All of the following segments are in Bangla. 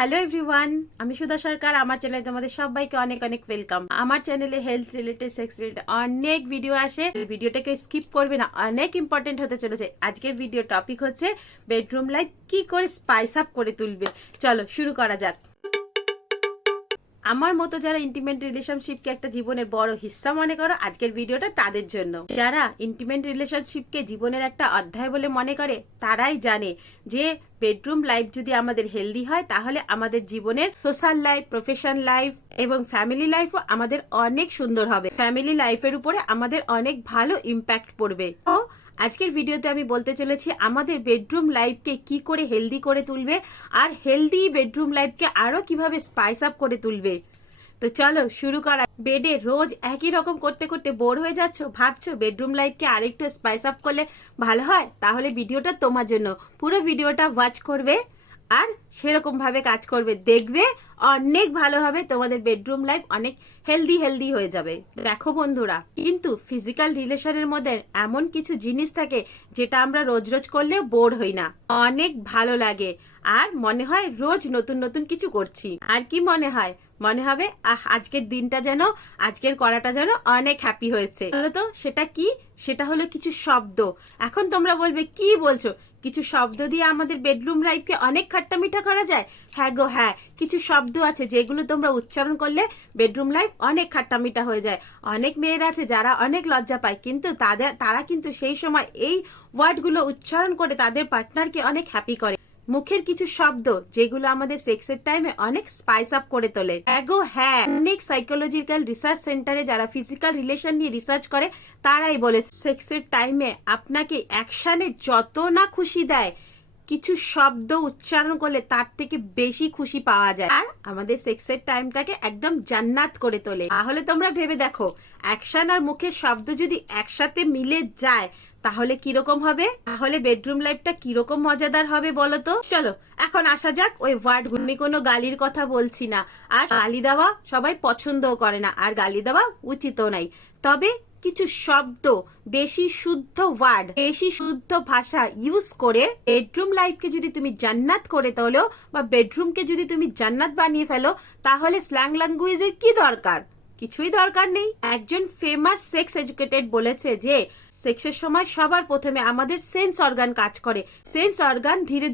হ্যালো এভরিওয়ান, আমি সুধা সরকার। আমার চ্যানেলে তোমাদের সবাইকে অনেক অনেক ওয়েলকাম। আমার চ্যানেলে হেলথ রিলেটেড, সেক্স রিলেটেড অনেক ভিডিও আসে। ভিডিওটাকে স্কিপ করবে না, অনেক ইম্পর্টেন্ট হতে চলেছে। আজকের ভিডিও টপিক হচ্ছে বেডরুম লাইফ কি করে স্পাইস আপ করে তুলবে। চলো শুরু করা যাক। আমার মতো যারা ইন্টিমেট রিলেশনশিপকে একটা জীবনের বড় হিস্সা মনে করো, আজকের ভিডিওটা তাদের জন্য। যারা ইন্টিমেট রিলেশনশিপকে জীবনের একটা অধ্যায় বলে মনে করে, তারাই জানে যে বেডরুম লাইফ যদি আমাদের হেলদি হয়, তাহলে আমাদের জীবনের সোশ্যাল লাইফ, প্রফেশন লাইফ এবং ফ্যামিলি লাইফও আমাদের অনেক সুন্দর হবে। ফ্যামিলি লাইফের উপরে আমাদের অনেক ভালো ইম্প্যাক্ট পড়বে। তো আজকের ভিডিওতে আমি বলতে চলেছি আমাদের বেডরুম লাইফকে কি করে হেলদি করে তুলবে, আর হেলদি বেডরুম লাইফকে আরো কিভাবে স্পাইস আপ করে তুলবে। তো চলো শুরু করা। বেডে রোজ একই রকম করতে করতে বোর হয়ে যাচ্ছ, ভাবছো বেডরুম লাইফকে আরেকটু স্পাইস আপ করলে ভালো হয়, তাহলে ভিডিওটা তোমার জন্য। পুরো ভিডিওটা ওয়াচ করবে আর সেরকম ভাবে কাজ করবে, দেখবে অনেক ভালো হবে। তোমাদের বেডরুম লাইফ অনেক হেলদি হয়ে যাবে। দেখো বন্ধুরা, কিন্তু ফিজিক্যাল রিলেশনের মধ্যে এমন কিছু জিনিস থাকে যেটা আমরা রোজ রোজ করলে বোর হই না, অনেক ভালো লাগে আর মনে হয় রোজ নতুন নতুন কিছু করছি। আর কি মনে হয়? মনে হবে আজকের দিনটা যেন, আজকের করাটা যেন অনেক হ্যাপি হয়েছে। তো সেটা কি? সেটা হলো কিছু শব্দ। এখন তোমরা বলবে কি বলছো, কিছু শব্দ দিয়ে আমাদের বেডরুম লাইফকে অনেক খাট্টা মিঠা করা যায়? হ্যাঁ গো হ্যাঁ, কিছু শব্দ আছে যেগুলো তোমরা উচ্চারণ করলে বেডরুম লাইফ অনেক খাট্টা মিঠা হয়ে যায়। অনেক মেয়েরা আছে যারা অনেক লজ্জা পায়, কিন্তু তারা কিন্তু সেই সময় এই ওয়ার্ডগুলো উচ্চারণ করে তাদের পার্টনারকে অনেক হ্যাপি করে। মুখের কিছু শব্দ যেগুলো আমাদের সেক্সের টাইমে অনেক স্পাইস আপ করে তোলে। হ্যাঁ, অনেক সাইকোলজিক্যাল রিসার্চ সেন্টারে যারা ফিজিক্যাল রিলেশন নিয়ে রিসার্চ করে, তারাই বলে সেক্সের টাইমে আপনাকে অ্যাকশনে যত না খুশি দেয়, কিছু শব্দ উচ্চারণ করলে তার থেকে বেশি খুশি পাওয়া যায়, আর আমাদের সেক্সের টাইমটাকে একদম জান্নাত করে তোলে। তাহলে তোমরা ভেবে দেখো, অ্যাকশন আর মুখের শব্দ যদি একসাথে মিলে যায় তাহলে কিরকম হবে, তাহলে বেডরুম লাইফটা কিরকম মজাদার হবে বলো তো। চলো এখন আসা যাক ওই ওয়ার্ড। আমি কোনো গালির কথা বলছি না, আর গালি দেওয়া সবাই পছন্দও করে না, আর গালি দেওয়া উচিতও নাই। তবে কিছু শব্দ, বেশি শুদ্ধ ওয়ার্ড, বেশি শুদ্ধ ভাষা ইউজ করে বেডরুম লাইফকে যদি তুমি জান্নাত করে তোলো, বা বেডরুমকে যদি তুমি জান্নাত বানিয়ে ফেলো, তাহলে স্ল্যাং ল্যাঙ্গুয়েজের কি দরকার? কিছুই দরকার নেই। একজন ফেমাস সেক্স এডুকেটেড বলেছে যে সেক্সের সময় সবার প্রথমে আমাদের সেন্স অর্গান কাজ করে। সেন্স অর্গান ধীরে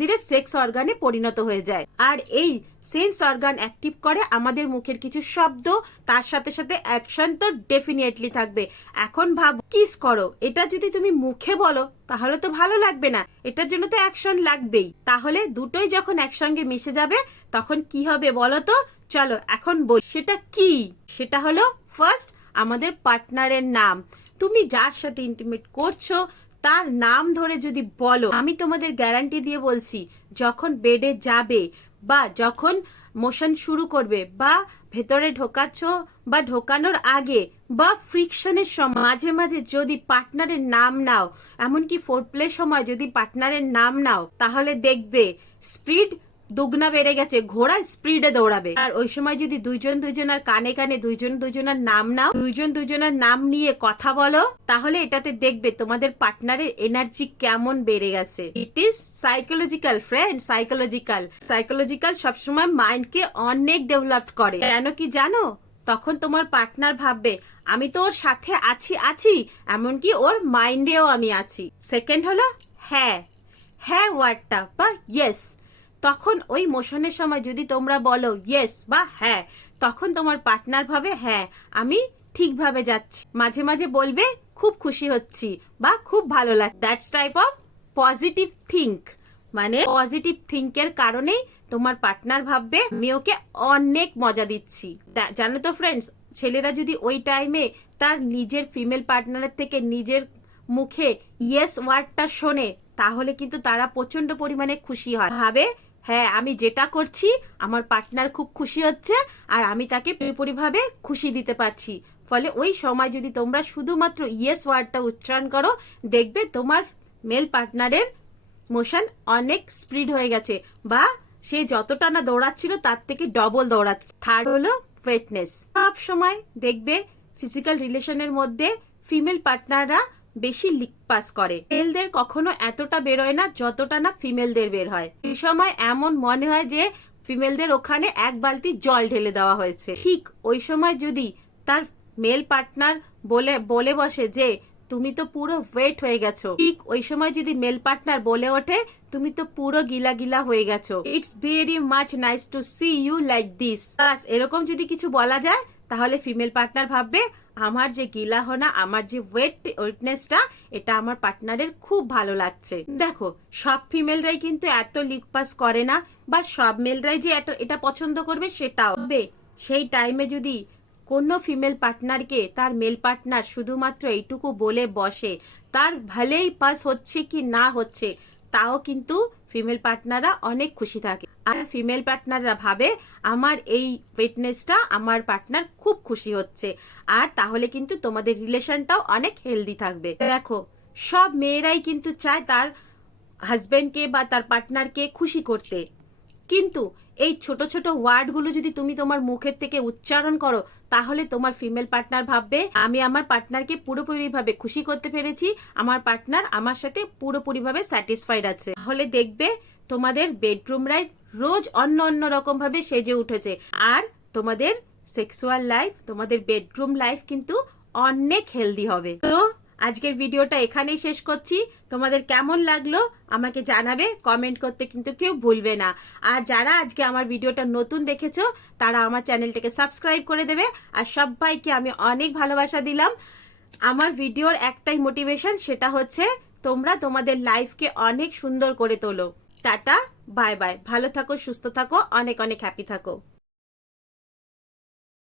ধীরে সেক্স অর্গানে পরিণত হয়ে যায়, আর এই সেন্স অর্গান অ্যাক্টিভ করে আমাদের মুখের কিছু শব্দ, তার সাথে সাথে অ্যাকশন তো ডেফিনেটলি থাকবে। এখন ভাবো, কিস করো, এটা যদি তুমি মুখে বলো তাহলে তো ভালো লাগবে না, এটার জন্য তো অ্যাকশন লাগবেই। তাহলে দুটোই যখন একসঙ্গে মিশে যাবে তখন কি হবে বলো তো। চলো এখন বল, সেটা কি? সেটা হলো ফার্স্ট আমাদের পার্টনারের নাম। তুমি যার সাথে ইন্টিমেট করছো তার নাম ধরে যদি বলো, আমি তোমাদের গ্যারান্টি দিয়ে বলছি, যখন বেডে যাবে বা যখন মোশন শুরু করবে বা ভেতরে ঢোকাচ্ছ বা ঢোকানোর আগে বা ফ্রিকশনের সময় মাঝে মাঝে যদি পার্টনারের নাম নাও, এমনকি ফোরপ্লের সময় যদি পার্টনারের নাম নাও, তাহলে দেখবে স্পিড দুগনা বেড়ে গেছে, ঘোড়া স্পিডে দৌড়াবে। আর ওই সময় যদি দুইজনের কানে কানে দুইজনের নাম নাও, দুইজনের নাম নিয়ে কথা বলো, তাহলে এটাতে দেখবে তোমাদের পার্টনারের এনার্জি কেমন বেড়ে গেছে। It is psychological friend, psychological সবসময় মাইন্ডকে অনেক ডেভেলপ করে। কেন কি জানো? তখন তোমার পার্টনার ভাববে আমি তো ওর সাথে আছি, এমনকি ওর মাইন্ডেও আমি আছি। সেকেন্ড হলো হ্যাঁ, হ্যাঁ ওয়ার্ডটা বা ইয়েস। তখন ওই মোশনের সময় যদি তোমরা বলো ইয়েস বা হ্যাঁ, তখন তোমার পার্টনার ভাবে হ্যাঁ আমি ঠিকভাবে যাচ্ছি। মাঝে মাঝে বলবে খুব খুশি হচ্ছি বা খুব ভালো লাগে। That's type of positive think. মানে পজিটিভ থিঙ্কের কারণেই তোমার পার্টনার ভাববে আমি ওকে অনেক মজা দিচ্ছি। জানো তো ফ্রেন্ডস, ছেলেরা যদি ওই টাইমে তার নিজের ফিমেল পার্টনারের থেকে নিজের মুখে ইয়েস ওয়ার্ডটা শোনে, তাহলে কিন্তু তারা প্রচন্ড পরিমাণে খুশি হয়, ভাবে হ্যাঁ আমি যেটা করছি আমার পার্টনার খুব খুশি হচ্ছে আর আমি তাকে পুরোপুরিভাবে খুশি দিতে পারছি। ফলে ওই সময় যদি তোমরা শুধুমাত্র ইয়েস ওয়ার্ডটা উচ্চারণ করো, দেখবে তোমার মেল পার্টনারের মোশন অনেক স্পিড হয়ে গেছে, বা সে যতটা না দৌড়াচ্ছিল তার থেকে ডবল দৌড়াচ্ছে। থার্ড হলো ওয়েটনেস। সব সময় দেখবে ফিজিক্যাল রিলেশনের মধ্যে ফিমেল পার্টনাররা বেশি লিক পাস করে, মেলদের কখনো এতটা বেরোয় না যতটা না ফিমেলদের বের হয়। এই সময় এমন মনে হয় যে ফিমেলদের ওখানে এক বালতি জল ঢেলে দেওয়া হয়েছে। ঠিক ওই সময় যদি তার মেল পার্টনার বলে বসে যে তুমি তো পুরো ওয়েট হয়ে গেছো, ঠিক ওই সময় যদি মেল পার্টনার বলে ওঠে তুমি তো পুরো গিলা গিলা হয়ে গেছো, it's very much nice to see you like this, বাস এরকম যদি কিছু বলা যায় তাহলে ফিমেল পার্টনার ভাববে আমার যে গিলা হোনা, আমার যে ওয়েটনেসটা, এটা আমার পার্টনারের খুব ভালো লাগছে। দেখো সব ফিমেলরাই কিন্তু এত লিক পাস করে না, বা সব মেলরাই যে এটা পছন্দ করবে সেটাও হবে। সেই টাইমে যদি কোনো ফিমেল পার্টনারকে তার মেল পার্টনার শুধুমাত্র এইটুকু বলে বসে, তার ভালোই পাস হচ্ছে কি না হচ্ছে তাও কিন্তু ফিমেল পার্টনাররা অনেক খুশি থাকে। আর ফিমেল পার্টনাররা ভাবে আমার এই ফিটনেসটা আমার পার্টনার খুব খুশি হচ্ছে, আর তাহলে কিন্তু তোমাদের রিলেশনটাও অনেক হেলদি থাকবে। দেখো সব মেয়েরাই কিন্তু চায় তার হাজবেন্ডকে বা তার পার্টনারকে খুশি করতে, কিন্তু এই ছোট ছোট ওয়ার্ডগুলো যদি তুমি তোমার মুখের থেকে উচ্চারণ করো তাহলে তোমার ফিমেল পার্টনার ভাববে আমি আমার পার্টনারকে পুরোপুরিভাবে খুশি করতে পেরেছি, আমার পার্টনার আমার সাথে পুরোপুরিভাবে স্যাটিসফাইড আছে। তাহলে দেখবে তোমাদের বেডরুম লাইফ রোজ অন্য অন্য রকম ভাবে সেজে উঠেছে, আর তোমাদের সেক্সুয়াল লাইফ, তোমাদের বেডরুম লাইফ কিন্তু অনেক হেলদি হবে। তো আজকের ভিডিওটা এখানেই শেষ করছি। তোমাদের কেমন লাগলো আমাকে জানাবে, কমেন্ট করতে কিন্তু কেউ ভুলবে না। আর যারা আজকে আমার ভিডিওটা নতুন দেখেছো তারা আমার চ্যানেলটাকে সাবস্ক্রাইব করে দেবে। আর সবাইকে আমি অনেক ভালোবাসা দিলাম। আমার ভিডিওর একটাই মোটিভেশন, সেটা হচ্ছে তোমরা তোমাদের লাইফকে অনেক সুন্দর করে তোলো। টাটা, বাই বাই, ভালো থাকো, সুস্থ থাকো, অনেক অনেক হ্যাপি থাকো।